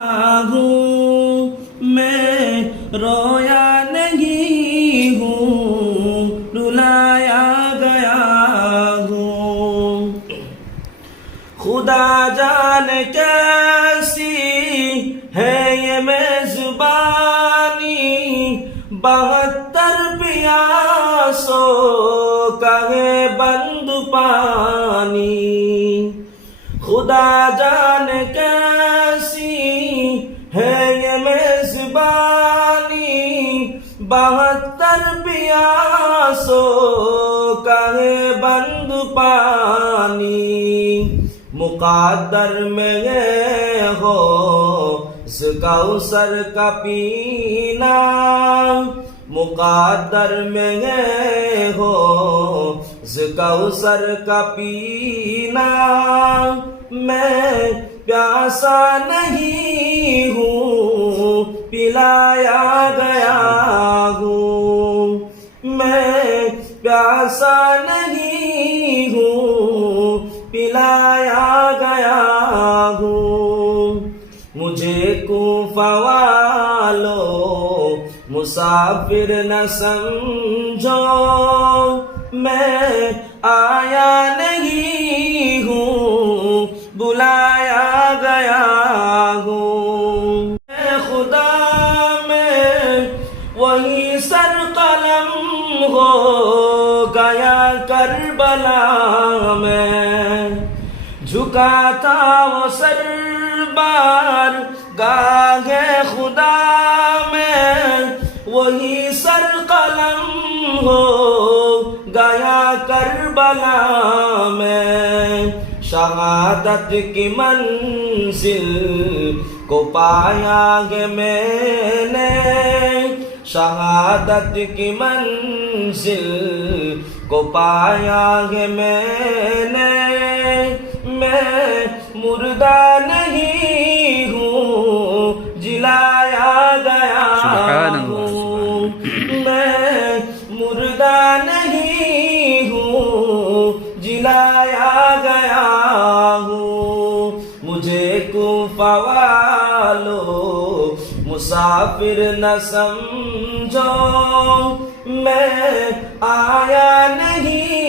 ہوں میں رویا نہیں ہوں رلایا گیا ہوں خدا جانے کیسی ہے یہ میزبانی 72 پیاسوں کا ہے بند پانی خدا جانے کیسی ہے یہ میزبانی 72 پیاسوں کا ہے بند پانی مقدر میں یہ ہو کوثر کا پینا مقدر میں یہ ہو کوثر کا پینا میں پیاسا نہیں ہوں پلایا گیا ہوں میں پیاسا نہیں ہوں پلایا گیا ہوں مجھے کوفہ والوں مسافر نہ سمجھو میں آیا نہیں ہوں بلایا گیا ہوں اے خدا میں وہی سر قلم ہو گیا کربلا میں جھکا تھا وہ سر بار گاہ خدا میں وہی سر قلم ہو گیا کربلا میں شہادت کی منزل کو پایا ہے میں نے شہادت کی منزل کو پایا ہے میں نے میں مردہ نہیں ہوں جلایا گیا ہوں میں مردہ نہیں ہوں جلایا گیا ہوں مجھے کوفہ والوں مسافر نہ سمجھو میں آیا نہیں